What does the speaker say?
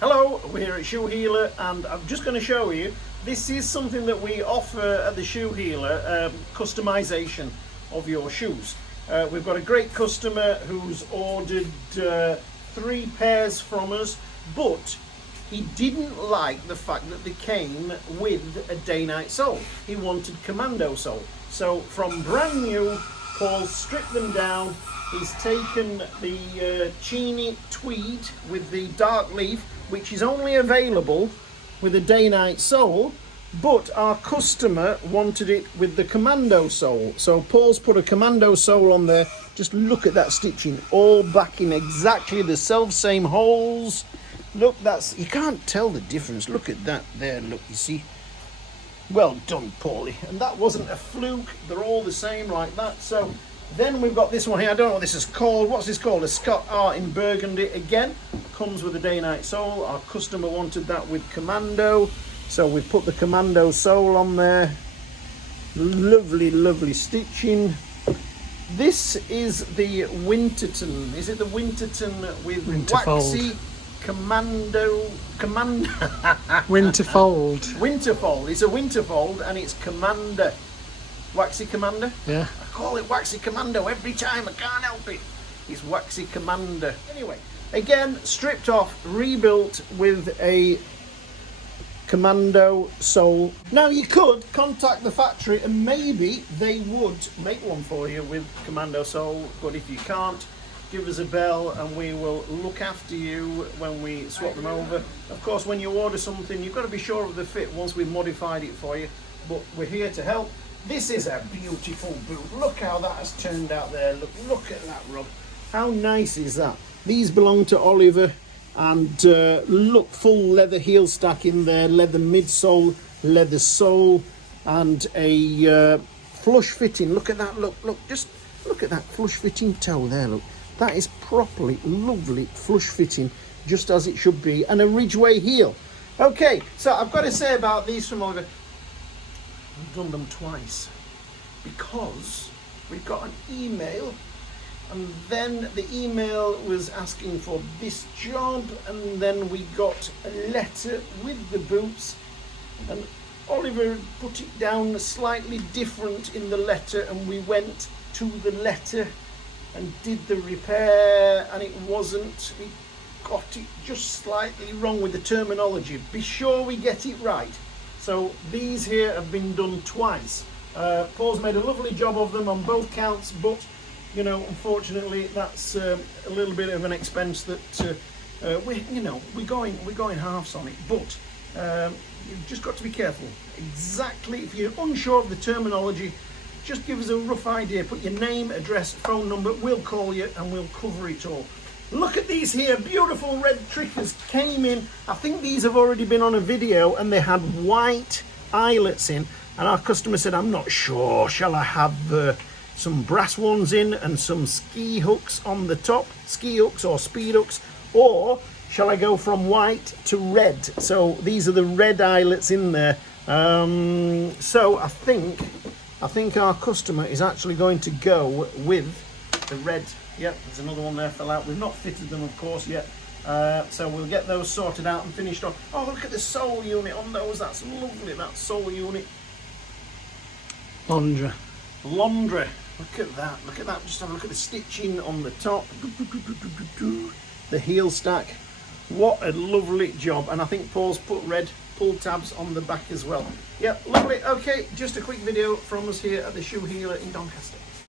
Hello, we're here at Shoe Healer and I'm just going to show you, this is something that we offer at the Shoe Healer, customisation of your shoes. We've got a great customer who's ordered 3 pairs from us, but he didn't like the fact that they came with a Dainite sole. He wanted Commando sole. So from brand new, Paul stripped them down. He's taken the Cheaney Tweed with the dark leaf, which is only available with a Dainite sole, but our customer wanted it with the Commando sole. So Paul's put a Commando sole on there. Just look at that stitching, all back in exactly the same holes. Look, you can't tell the difference. Look at that there, look, you see. Well done, Paulie. And that wasn't a fluke, they're all the same like that. So then we've got this one here, I don't know what this is called. What's this called? A Scot R Burgundy. Again, comes with a Dainite sole. Our customer wanted that with Commando, so we've put the Commando sole on there. Lovely, lovely stitching. This is the Winterton. Is it the Winterton with Winterfold. Waxy Commander? Winterfold. Winterfold. It's a Winterfold and it's Commander. Waxy Commander? Yeah. I call it Waxy Commando every time, I can't help it. It's Waxy Commander. Anyway, again, stripped off, rebuilt with a Commando sole. Now you could contact the factory and maybe they would make one for you with Commando sole, but if you can't, give us a bell and we will look after you when we swap them over. Of course, when you order something, you've got to be sure of the fit once we've modified it for you, but we're here to help. This is a beautiful boot. Look how that has turned out there. Look at that, Rob. How nice is that? These belong to Oliver, and look, full leather heel stack in there, leather midsole, leather sole, and a flush fitting. Look at that, look, just look at that flush fitting toe there, look. That is properly lovely flush fitting, just as it should be, and a Ridgeway heel. Okay, so I've got to say about these from Oliver, I've done them twice because we got an email and then the email was asking for this job, and then we got a letter with the boots, and Oliver put it down slightly different in the letter, and we went to the letter and did the repair, and it wasn't, we got it just slightly wrong with the terminology. Be sure we get it right. So these here have been done twice. Paul's made a lovely job of them on both counts, but you know, unfortunately, that's a little bit of an expense that we're going halves on it. But you've just got to be careful. Exactly, if you're unsure of the terminology, just give us a rough idea. Put your name, address, phone number. We'll call you and we'll cover it all. Look at these here, beautiful red trickers came in. I think these have already been on a video, and they had white eyelets in, and our customer said, I'm not sure, shall I have some brass ones in and some ski hooks on the top, ski hooks or speed hooks, or shall I go from white to red? So these are the red eyelets in there. So I think our customer is actually going to go with the red. Yep, there's another one there fell out. We've not fitted them, of course, yet. So we'll get those sorted out and finished off. Oh, look at the sole unit on those. That's lovely, that sole unit. Londra. Look at that. Look at that. Just have a look at the stitching on the top. The heel stack. What a lovely job. And I think Paul's put red pull tabs on the back as well. Yeah, lovely. Okay, just a quick video from us here at the Shoe Healer in Doncaster.